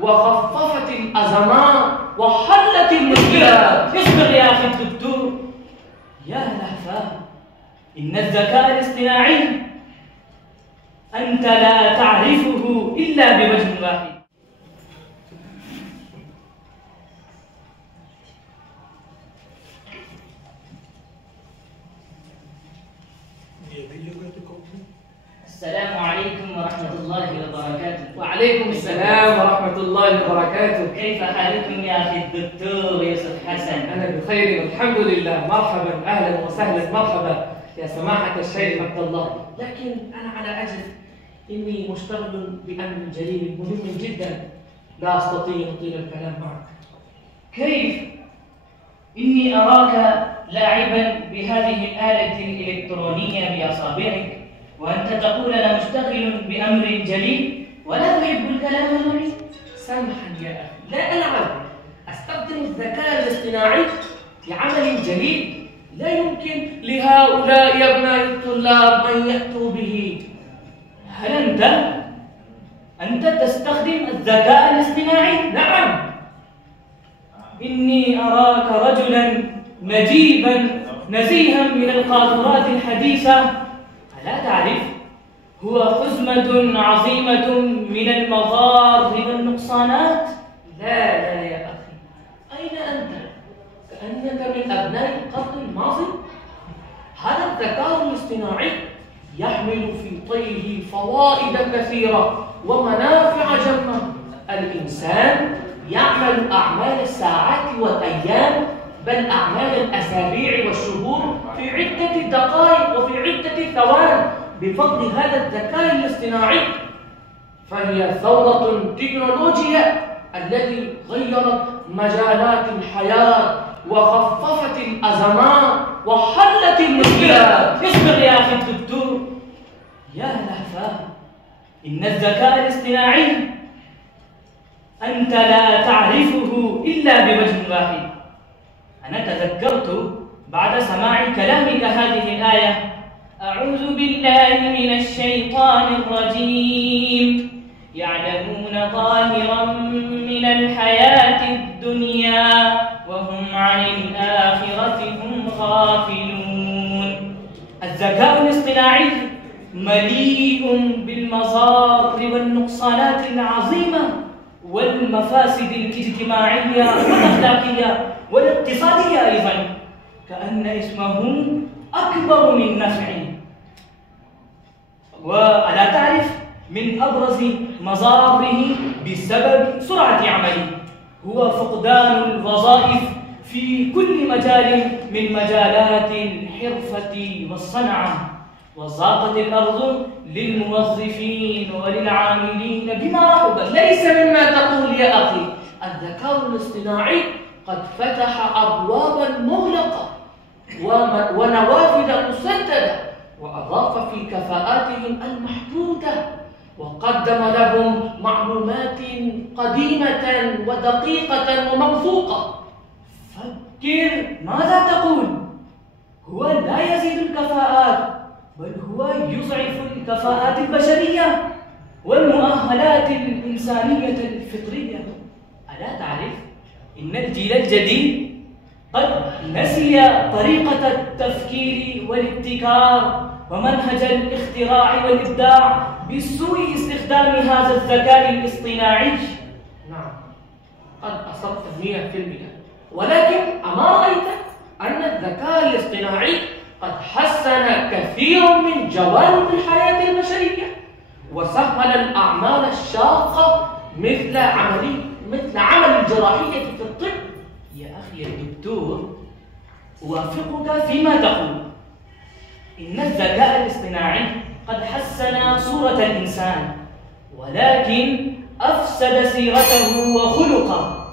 وخففت الأزمات وحلت المشكلات. اصبر يا أخي الدكتور. يا لهفاه، إن الذكاء الاصطناعي أنت لا تعرفه إلا بوجه واحد. السلام عليكم ورحمة الله وبركاته. وعليكم السلام ورحمة الله وبركاته. كيف حالكم يا أخي الدكتور يوسف حسن؟ أنا بخير والحمد لله. مرحبا، أهلا وسهلا، مرحبا يا سماحة الشيخ عبد الله. لكن أنا على أجل إني مشتغل بأمر جليل مهم جدا، لا أستطيع أطيل الكلام معك. كيف؟ إني أراك لاعبا بهذه الآلة الإلكترونية بأصابعك، وأنت تقول أنا مشتغل بأمر جليل ولا تحب الكلام معي؟ سامحا يا أخي، لا ألعب، أستخدم الذكاء الاصطناعي في عمل جليل لا يمكن لهؤلاء أبناء الطلاب أن يأتوا به. هل أنت تستخدم الذكاء الاصطناعي؟ نعم. إني أراك رجلا نجيبا نزيها من القاذورات الحديثة. ألا تعرف؟ هو حزمة عظيمة من المضار والنقصانات. لا يا أخي، أين أنت؟ كأنك من أبناء القرن الماضي. هذا الذكاء الاصطناعي يحمل في طيه فوائد كثيرة ومنافع جمة. الإنسان يعمل أعمال الساعات والأيام، بل أعمال الأسابيع والشهور في عدة دقائق وفي عدة ثوان بفضل هذا الذكاء الاصطناعي. فهي ثورة تكنولوجيا التي غيرت مجالات الحياة وخففت الأزمات وحلت المشكلات. اصبر يا أخي الدكتور. يا لهفاه، إن الذكاء الاصطناعي أنت لا تعرفه إلا بوجه واحد. أنا تذكرت بعد سماع كلامك هذه الآية: أعوذ بالله من الشيطان الرجيم، يعلمون ظاهرا من الحياة الدنيا وهم عن الآخرة هم غافلون. الذكاء الاصطناعي مليء بالمضار والنقصانات العظيمة والمفاسد الاجتماعية والأخلاقية والاقتصادية أيضا، كأن اسمه أكبر من نفعه. وألا تعرف من أبرز مضاره بسبب سرعة عمله هو فقدان الوظائف في كل مجال من مجالات الحرفة والصنعة، وضاقت الأرض للموظفين وللعاملين بما رحب. ليس مما تقول يا أخي، الذكاء الاصطناعي قد فتح أبوابا مغلقة ونوافذ مسددة، وأضاف في كفاءاتهم المحدودة، وقدم لهم معلومات قديمة ودقيقة وموثوقة. فكر ماذا تقول؟ هو لا يزيد الكفاءات، بل هو يضعف الكفاءات البشرية والمؤهلات الإنسانية الفطرية. ألا تعرف إن الجيل الجديد قد نسي طريقة التفكير والابتكار ومنهج الاختراع والإبداع بسوء استخدام هذا الذكاء الاصطناعي؟ نعم، قد أصبت 100%. ولكن أما رأيت أن الذكاء الاصطناعي قد حسن كثير من جوانب الحياة البشرية وسهل الأعمال الشاقة مثل عمل الجراحية في الطب؟ يا أخي الدكتور، أوافقك فيما تقول. إن الذكاء الاصطناعي قد حسن صورة الإنسان، ولكن أفسد سيرته وخلقه،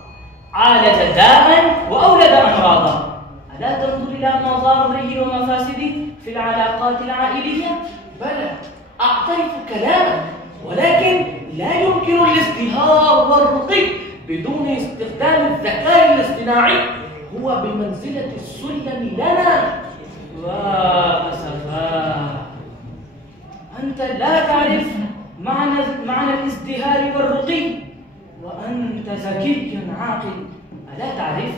عالج داءً وأولد أمراضا. ألا تنظر إلى مضاره ومفاسده في العلاقات العائلية؟ بلى، أعترف كلامك، ولكن لا يمكن الازدهار والرقي بدون استخدام الذكاء الاصطناعي. هو بمنزلة السلم لنا. وأسفا، أنت لا تعرف معنى الازدهار والرقي. وأنت ذكي عاقل، ألا تعرف؟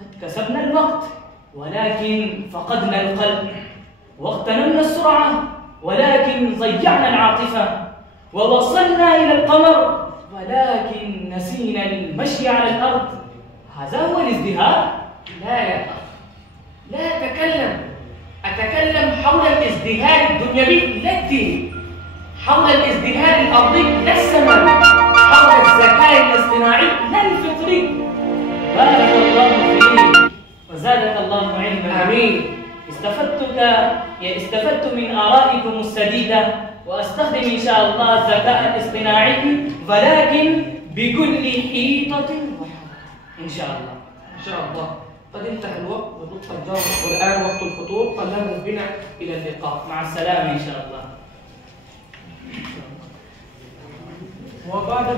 قد كسبنا الوقت ولكن فقدنا القلب، واغتنمنا السرعة ولكن ضيعنا العاطفة، ووصلنا إلى القمر ولكن نسينا المشي على الأرض. هذا هو الازدهار؟ لا يا أخ، لا أتكلم حول الازدهار الدنيوي لا الديني، حول الازدهار الأرضي لا السماوي، حول الذكاء الاصطناعي لا الفطري. بارك الله فيك وزادك الله علما. آمين. استفدت من آرائكم السديدة، وأستخدم إن شاء الله الذكاء الاصطناعي ولكن بكل حيطة وحذر إن شاء الله. إن شاء الله. قد انتهى الوقت والآن وقت الفطور، فلنذهب بنا إلى اللقاء. مع السلامة إن شاء الله. وبعد